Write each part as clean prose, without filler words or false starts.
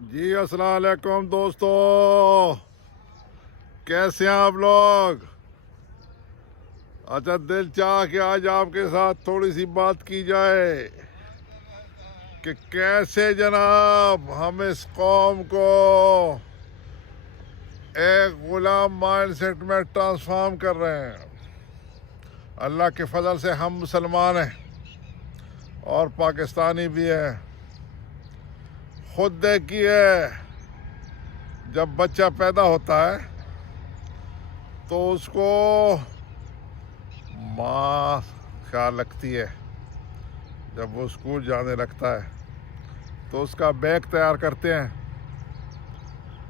جی السلام علیکم دوستو، کیسے ہیں آپ لوگ؟ اچھا، دل چاہ کہ آج آپ کے ساتھ تھوڑی سی بات کی جائے کہ کیسے جناب ہم اس قوم کو ایک غلام مائنڈ سیٹ میں ٹرانسفارم کر رہے ہیں۔ اللہ کے فضل سے ہم مسلمان ہیں اور پاکستانی بھی ہیں۔ خود دیکھیے، جب بچہ پیدا ہوتا ہے تو اس کو ماں خیال رکھتی ہے۔ جب وہ اسکول جانے لگتا ہے تو اس کا بیگ تیار کرتے ہیں،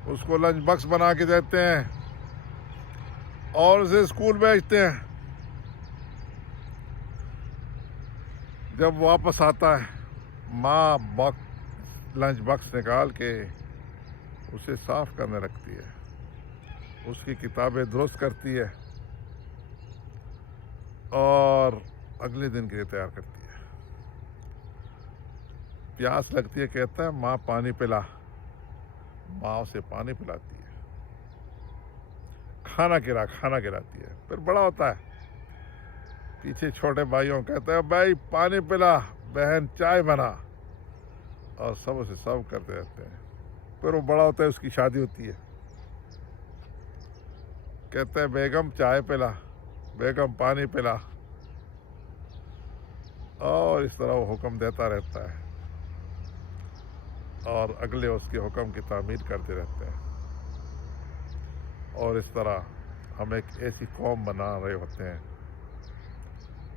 اس کو لنچ باکس بنا کے دیتے ہیں اور اسے اسکول بھیجتے ہیں۔ جب واپس آتا ہے، ماں لنچ باکس نکال کے اسے صاف کرنے لگتی ہے، اس کی کتابیں درست کرتی ہے اور اگلے دن کے لیے تیار کرتی ہے۔ پیاس لگتی ہے، کہتا ہے ماں پانی پلا، ماں اسے پانی پلاتی ہے، کھانا کھلاتی ہے۔ پھر بڑا ہوتا ہے، پیچھے چھوٹے بھائیوں کہتا ہے بھائی پانی پلا، بہن چائے بنا، اور سب اسے سرو کرتے رہتے ہیں۔ پھر وہ بڑا ہوتا ہے، اس کی شادی ہوتی ہے، کہتے ہیں بیگم چائے پلا، بیگم پانی پلا، اور اس طرح وہ حکم دیتا رہتا ہے اور اگلے اس کے حکم کی تعمیر کرتے رہتے ہیں۔ اور اس طرح ہم ایک ایسی قوم بنا رہے ہوتے ہیں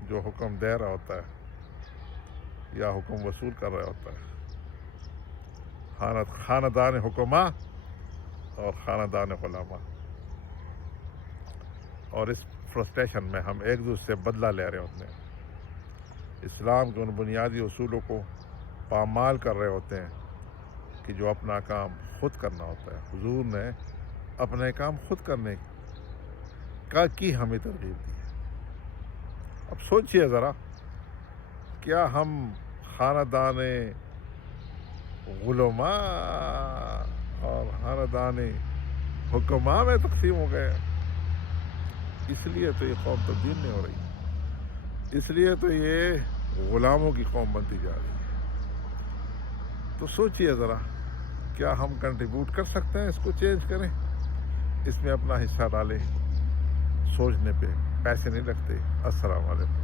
جو حکم دے رہا ہوتا ہے یا حکم وصول کر رہا ہوتا ہے۔ خاندان حکماں اور خاندان علماء، اور اس فرسٹریشن میں ہم ایک دوسرے سے بدلہ لے رہے ہوتے ہیں، اسلام کے ان بنیادی اصولوں کو پامال کر رہے ہوتے ہیں کہ جو اپنا کام خود کرنا ہوتا ہے۔ حضور نے اپنے کام خود کرنے کی ہمیں ترغیب دی ہے۔ اب سوچئے ذرا، کیا ہم خاندان علماء اور خاندان حکماء میں تقسیم ہو گئے؟ اس لیے تو یہ قوم تبدیل نہیں ہو رہی، اس لیے تو یہ غلاموں کی قوم بنتی جا رہی ہے۔ تو سوچئے ذرا، کیا ہم کنٹریبیوٹ کر سکتے ہیں، اس کو چینج کریں، اس میں اپنا حصہ ڈالیں؟ سوچنے پہ پیسے نہیں لگتے۔ السلام علیکم۔